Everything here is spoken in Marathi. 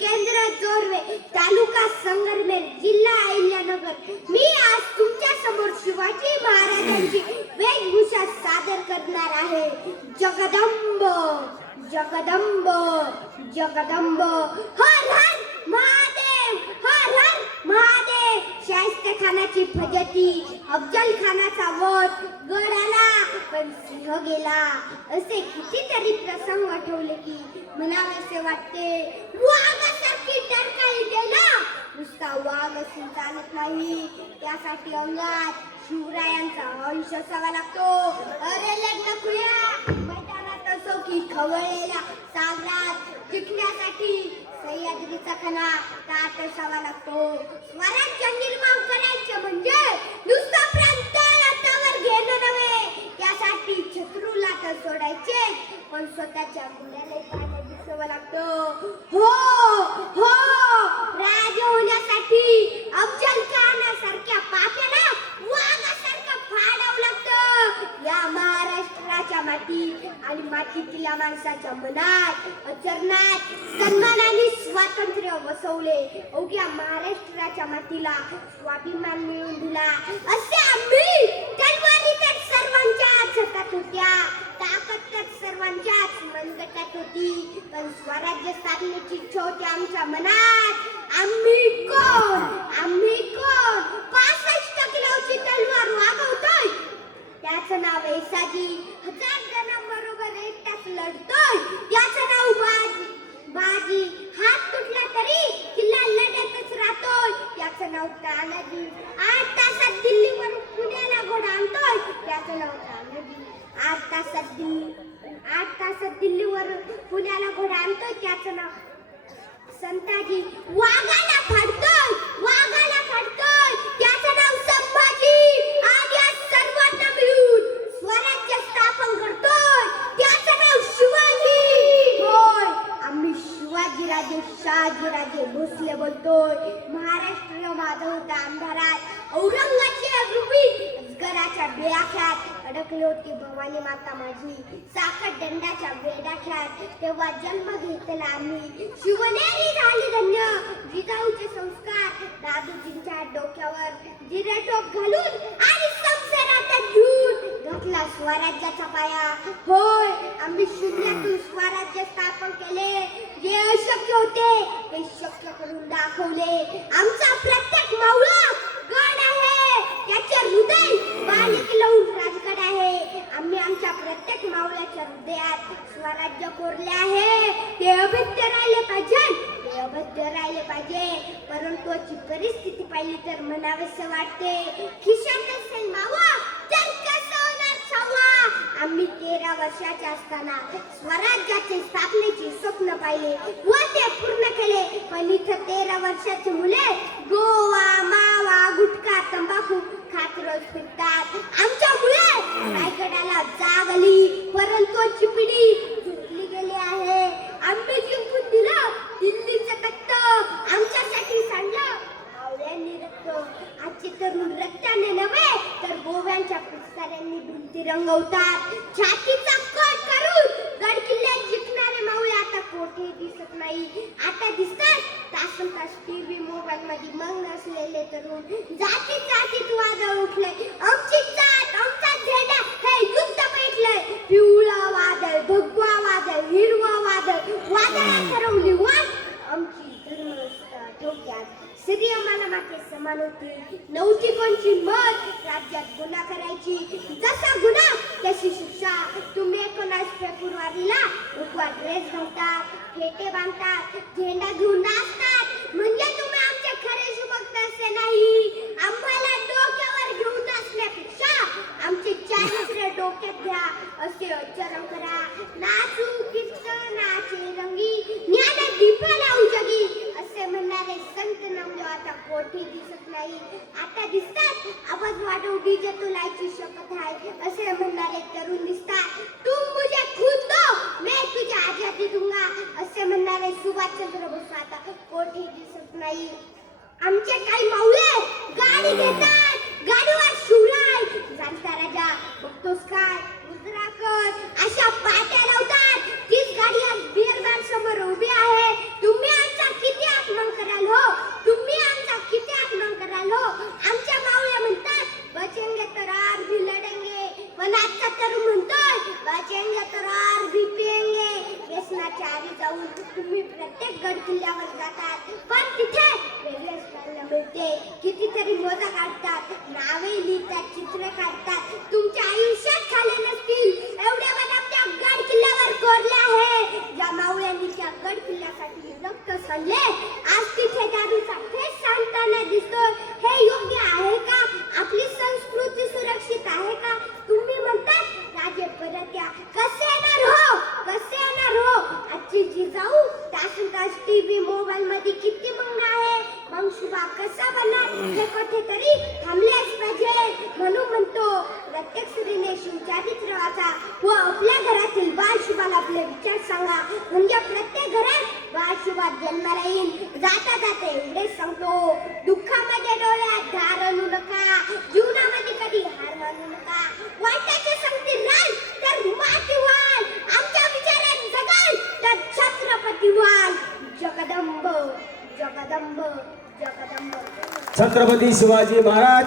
केंद्र जोरवे, तालुका संगमनेर, जिल्हा अहिल्यानगर. मी आज तुमच्या समोर शिवाजी महाराजांची वेशभूषा सादर करणार आहे. जगदंब जगदंब जगदंब, हर हर महादेव, हर हर महादेव. शाहिस्ते खानाची फजिती, अफजल खानाचा वध, गड आला पण सिंह गेला, असे कितीतरी प्रसंग आठवले की म्हणावेसे वाटते, वाघासारखी टरकाळी गेला. नुसता वाघ असून चालत नाही, त्यासाठी अंगात शिवरायांचा अंश असावा लागतो. अरे लग्न खुल्या मैदानात असो की खवळलेल्या सागरात, जिंकण्यासाठी सह्याद्रीचा खणा ताट असावा लागतो. स्वराज्य निर्माण करायचे म्हणजे नुसता प्रांत हातावर घेणं नव्हे, त्यासाठी शत्रूला तर सोडायचे पण स्वतःच्या गुन्ह्याला पाण्यात दिसावं लागतं. हो हो, राज होण्यासाठी अफजल खानासारख्या पाप्याला वाघासारखं फाडावं लागतं. या महाराष्ट्राच्या मातीत आणि मातीतील माणसाच्या मनात अचरणात सन्मानाने स्वातंत्र्य वसवले. अवघ्या महाराष्ट्राच्या मातीला स्वाभिमान मिळवून दिला. असे आम्ही तलवारी तर सर्वांच्याच हातात होत्या, ताकद तर सर्वांच्याच मनगटात होती, पण स्वराज्य स्थापनेची इच्छा होती आमच्या मनात. आम्ही कोण, आम्ही कोण? 65 किलोची तलवार वागवतोय, त्याचं नाव ऐसाजी. 1000 जणांबरोबर एकटाच लढतोय, त्याचं नाव बाजी. बाजी हात तुटला तरी किल्ला लढतच राहतोय, त्याचं नाव तानाजी. 8 तासात दिल्लीवरून पुण्याला घोडा आणतोय, त्याचं नाव तानाजी. 8 तासात दिल्लीवरून पुण्याला घोडा आणतोय, त्याचं नाव संताजी. वाघाला फाडतोय, वाघाला फाडतोय, त्याचं नाव संभाजी. आणि आज सर्वांना मिळून स्वराज्य स्थापन करतोय, त्याचं नाव शिवाजी. होय, आम्ही शिवाजीराजे शहाजीराजे भोसले बोलतोय. महाराष्ट्र माझा होता अंधारात, औरंगाच्या रूपी अजगराच्या बेडाख्यात अडकली होती भवानी माता माझी, साखर दंडाच्या बेडाख्यात. तेव्हा जन्म घेतला आम्ही, शिवनेरी झाली धन्य. जिजाऊचे संस्कार दादूजींच्या डोक्यावर जिरेटोप घालून आणि संसारात घेऊन घातला स्वराज्याचा पाया. होय, आम्ही शून्यातून स्वराज्य स्थापन केले. जे अशक्य होते ते शक्य करून दाखवले. आमचा प्रत्येक मावळा गड आहे, त्याचे हृदय बालेक लावून राजगड आहे. आम्ही आमच्या प्रत्येक मावळ्याच्या हृदयात स्वराज्य कोरले आहे. ते अभेद्य राहिले पाहिजे, ते अभेद्य राहिले पाहिजे. परंतु अशी परिस्थिती पाहिली तर म्हणावेसे वाटते, खिशात असेल मावा तर कसं होणार छावा. आम्ही 13 वर्षाचे असताना स्वराज्याचे स्थापनेचे स्वप्न पाहिले व ते पूर्ण केले. पण इथं 13 वर्षाची मुले गोवा मावा गुटखा तंबाखू खात रोज फिरतात. आमच्या मुळे रायगडाला जाग आली, परंतु चिपडी झुकली गेली आहे. आम्ही जिंकून दिलं दिल्लीचं तख्त, आमच्यासाठी सांडलं मावळ्यांनी रक्त. आजचे तरुण रक्ताने नव्हे तर गोव्यांच्या पिचकाऱ्यांनी भिंती रंगवतात. छातीचा कट करून गड किल्ल्यात जिंकणारे मावळे आता कोठे दिसत नाही. आता दिसतात तासन तास टीव्ही मोबाईल मध्ये मग्न असलेले तरुण. जातीत वादळ उठले, आमची जात आमचा झेंडा हे युद्ध पेटलंय. पिवळा वादळ, भगवा वादळ, हिरवा वादळ, वादळात ठरवली वाट आमची धर्मनिष्ठा डोक्यात. स्त्री आम्हाला माते समान होती, नव्हती कोणची मत राज्यात गुन्हा करायची. जसा गुन्हा तशी शिक्षा. तुम्ही 19 फेब्रुवारीला उकवा ड्रेस घालतात, फेटे बांधतात, झेंडा घेऊन नाचतात, म्हणजे तुम्ही आमचे खरे शुभक्त असे नाही. आम्हाला डोक्यावर घेऊन असण्यापेक्षा आमचे 40 डोक्यात घ्या असे उच्चारण करा. नाचू कीर्तनाचे रंगी, ज्ञान दीपाला उजगी असे म्हणणारे संत नामदेव आता कोठे दिसत नाही. आता दिसतात आवाज वाढवू डीजे तो लायची शपथ आहे असे म्हणणारे तरुण दिसतात. तुम मुझे खून दो मैं तुझे आजादी दूंगा असे म्हणणारे सुभाषचंद्र बोस आता कोठे दिसत नाही. आमचे काही मावळे गाडी घेतात, गाडीवर शिवराय जाणता राजा बघतोस काय उजराकत अशा पाट्या लावतात. तीच गाडी आज बिअर बार समोर उभी आहे. तुम्ही आमचा किती किल्ल्यावर जातात, पण तिथे वेगळेच पाहायला मिळते. कितीतरी मोजा काढतात, नावे लिहितात, चित्र काढतात. तुमच्या आयुष्यात झाले नसतील एवढे बदाम त्या गड किल्ल्यावर कोरले आहे. ज्या मावळ्यांनी त्या गड किल्ल्यासाठी रक्त सांडले, आज तिथे दारूचा फेस सांडताना दिसतो. हे योग्य आहे का? आपली संस्कृती सुरक्षित आहे का? तुम्ही म्हणतात राजे परत या. कसे येणार हो? कसे येणार हो? आजची जिजाऊ तास टीव्ही मोबाईल मध्ये किती मग्न आहे. मग शुभा कसा बनणार हे कुठेतरी थांबलेच पाहिजे. म्हणून म्हणतो प्रत्येक स्त्रीने शिवचरित्र वाचा व आपल्या घरातील बाळ शुभाला आपले विचार सांगा. म्हणजे प्रत्येक घरात बाळ शुभा जन्माला येईल. जाता जाता एवढेच सांगतो, दुःखामध्ये डोळ्यात धार आणू नका, जीवनामध्ये कधी हार मानू नका. वाईटाचे संगती राल तर माती व्हाल, आमच्या विचारात जगाल तर छत्रपती व्हाल. जगदंब जगदंब जगदंब. छत्रपती शिवाजी महाराज